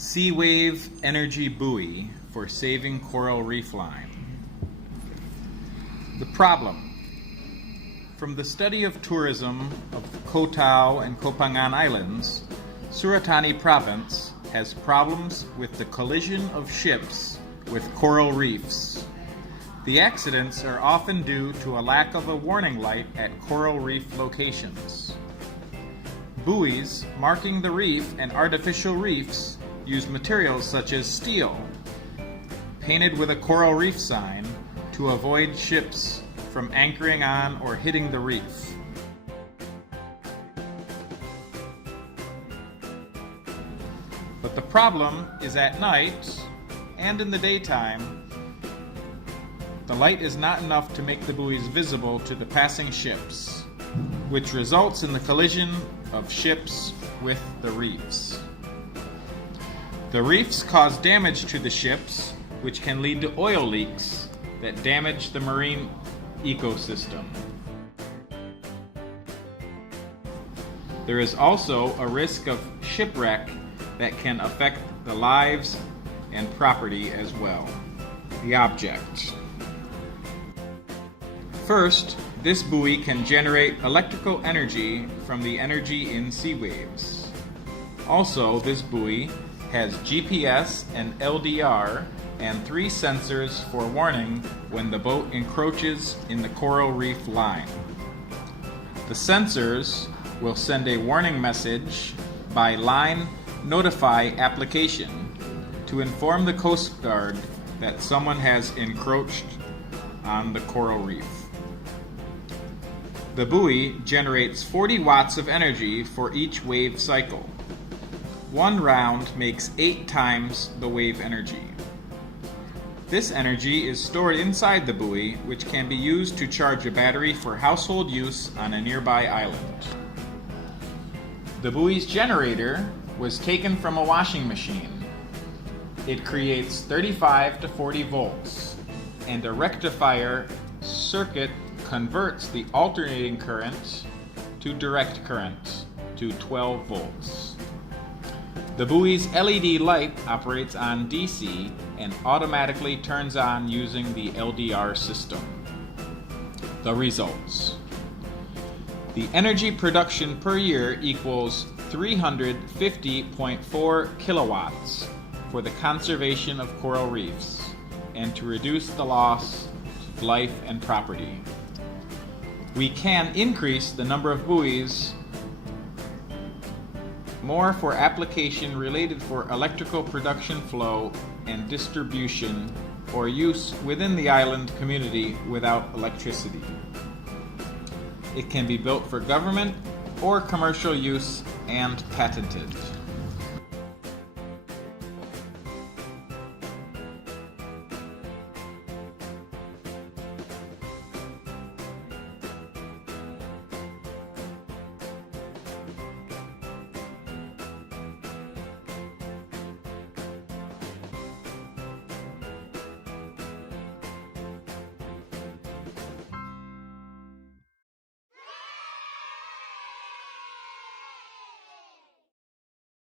Sea wave energy buoy for saving coral reef line. The problem. From the study of tourism of the Koh Tao and Koh Phangan Islands, Suratthani province has problems with the collision of ships with coral reefs. The accidents are often due to a lack of a warning light at coral reef locations. Buoys marking the reef and artificial reefs use materials such as steel, painted with a coral reef sign to avoid ships from anchoring on or hitting the reef. But the problem is at night and in the daytime, the light is not enough to make the buoys visible to the passing ships, which results in the collision of ships with the reefs. The reefs cause damage to the ships, which can lead to oil leaks that damage the marine ecosystem. There is also a risk of shipwreck that can affect the lives and property as well. The object. First, this buoy can generate electrical energy from the energy in sea waves. Also, this buoy has GPS and LDR and 3 sensors for warning when the boat encroaches in the coral reef line. The sensors will send a warning message by line notify application to inform the Coast Guard that someone has encroached on the coral reef. The buoy generates 40 watts of energy for each wave cycle. One round makes 8 times the wave energy. This energy is stored inside the buoy, which can be used to charge a battery for household use on a nearby island. The buoy's generator was taken from a washing machine. It creates 35 to 40 volts, and a rectifier circuit converts the alternating current to direct current to 12 volts. The buoy's LED light operates on DC and automatically turns on using the LDR system. The results. The energy production per year equals 350.4 kilowatts for the conservation of coral reefs and to reduce the loss of life and property. We can increase the number of buoys more for application related for electrical production flow and distribution or use within the island community without electricity. It can be built for government or commercial use and patented.